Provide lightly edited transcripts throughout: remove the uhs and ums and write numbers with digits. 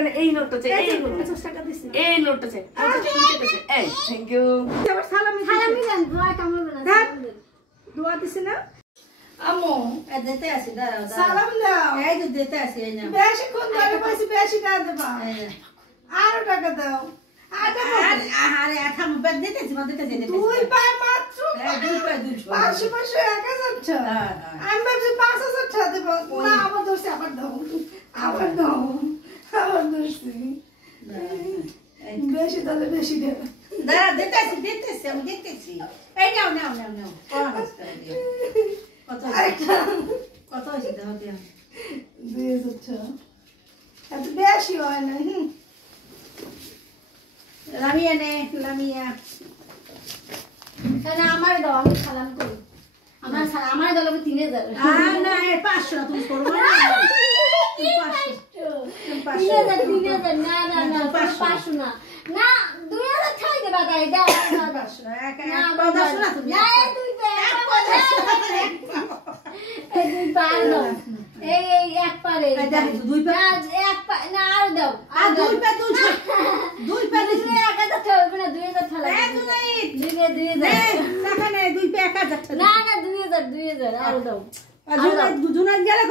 কেন এই নোটটা চাই এই 50 টাকা দিছি এই নোটটা চাই 50 টাকা দিতেছে এই থ্যাংক ইউ এবার সালামি দেন দোয়া কামড়বে না দোয়া দিছি না আম্মু এ দিতে আসি দাঁড়াও সালাম দাও এই যে দিতে আসি এই না বেশি কোন ধরে পয়সা বেশি টাকা দেবা আরো টাকা দাও আরে আঠা মুপে দিতেছি মা দিতেছি দুই পায় মাত্র দুই পায় 200 500 1000 টাকা আমি ভাবছি 5000 টাকা দেব না আবার দোষে আবার দাও আবার দোষে বেশি তাহলে বেশি দেব দাঁড়া দিতেছি আমি দিতেছি এই নাও কত হয়েছে দাও দিয়া 2000 টাকা এত বেশি হয় না লামিয়া না আমার দাও আমি সালাম করি আমার দাও 3000 না 500 না তুমি করবে না 3000 না 500 না না 2000 ছাই দেবা তাই দাও 500 না তুমি না তুই এই পার দাও এই এক পারে দুই পা এক পা না আর দাও আর দুই পা দিলে 1000 থাকবে না 2000 থালা টাকা নেই দুই পা 1000 না 2000 আর দাও জুনাত গেলে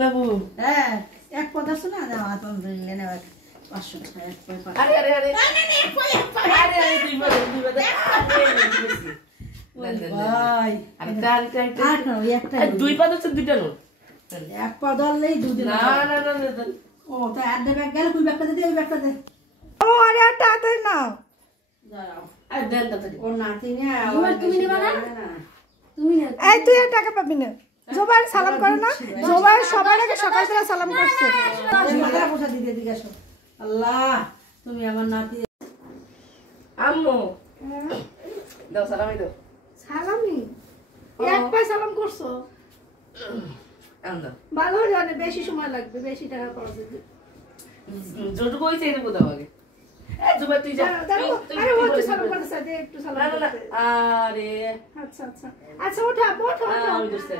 বাবু হ্যাঁ এক পদ আছে না দাও আপন দিলে না 500 টাকা এক পা আরে না আরে দুই বাদে ভাই আরে টান আর না একটা দুই পা হচ্ছে দুইটা নোট এক পদ হলেই দুদিন না ও তো আর দে ব্যাগ গেল কই ব্যাগটা দে ওই ব্যাগটা দে ও আরে আর টাকা নাও দাঁড়াও আর দেন তাড়াতাড়ি ও নাতি না তুমি নিবা না তুমি না এই তুই আর টাকা পাবি না জোবাই সালাম করে না জোবাই সবার আগে সকালবেলা সালাম করছে মাথা পোছা দিতে দিকে আসো আল্লাহ তুমি আমার নাতি আম্মু দাও সালামি দাও সালামি এক পায় সালাম করছো আন্দা ভালো জানে বেশি সময় লাগবে বেশি টাকা খরচ হবে যতটুকু হইছে এটুকু দাও আগে এ জুবা তুই যা আরে ও তো সালাম করতে সাথে একটু সালাম না আরে আচ্ছা ওঠা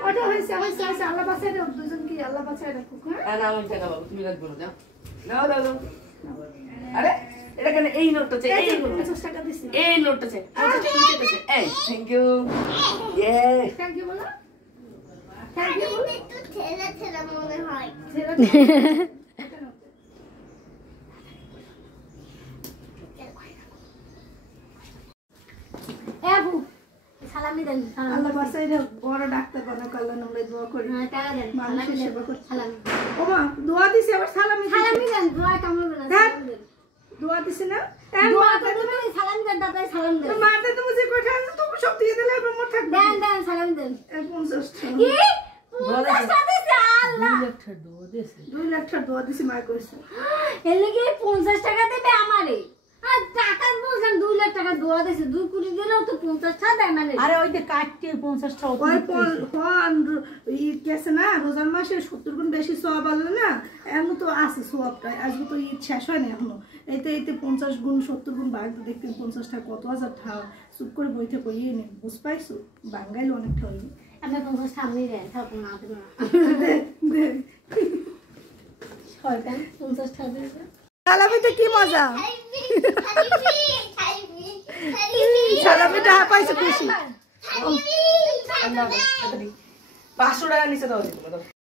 ওঠা হইছে আল্লাহ বাঁচায় রাখুক দুজন কি আল্লাহ বাঁচায় রাখুক হ্যাঁ না আমি টাকা পাবো তুমি লাগবে না দাও আরে এটা কেন এই নোটটা চাই এই 50 টাকা দিছি এই নোটটা চাই 50 টাকা দিতেছে এই থ্যাংক ইউ ইয়ে থ্যাংক ইউ বলো থ্যাংক ইউ বলো একটু ঠেলা মনে হয় আবু সালামি দেন আল্লাহ বাঁচায় রাখুক বড় ডাক্তার বানাক আল্লাহ নামে দোয়া করি হ্যাঁ টাকা দেন মানুষের সেবা করতে সালামি ওমা দোয়া দিছি আবার সালামি দেন দোয়া কামড়বে না দোয়া দিছি না দোয়া তো তুমি সালাম দেন দাদাই সালাম দেন মারতে তো মুঝে কোঠা আছে তুমি সব দিয়ে দিলে আর মোর থাকবে দেন সালাম দেন 50 টাকা কি 50 টাকা দিছি আল্লাহ 2 লাখ টাকা দোয়া দিছি মা কইছে এর লাগি 50 টাকা দেবে আমারে আর টাকা বলছেন 2 লাখ টাকা দোয়া দিছে 2 কোটি দিলেও তো 50 টাকা দেয় মানে আরে ওই যে কাটতে 50 টাকা ওই ফোন ই কেছে না রোজার মাসে 70 গুণ বেশি সওয়াব আল্লাহ না এমন তো আছে সওয়াবটা আজকে তো ঈদ শেষ হয় না এখনো এইতে 50 গুণ 70 গুণ বাড়তে দেখতেন 50 টাকা কত হাজার টাকা চুপ করে বইতে কইয়ে নে বুঝ পাইছো বাঙালি অনেকটা হই আমি 50 টাকা নিয়ে যাই থাকো না দেব না শয়তান 50 টাকা দেবে সালামিতে কি মজা সালামিটা পাইছো খুশি 500 টাকা নিচে দাও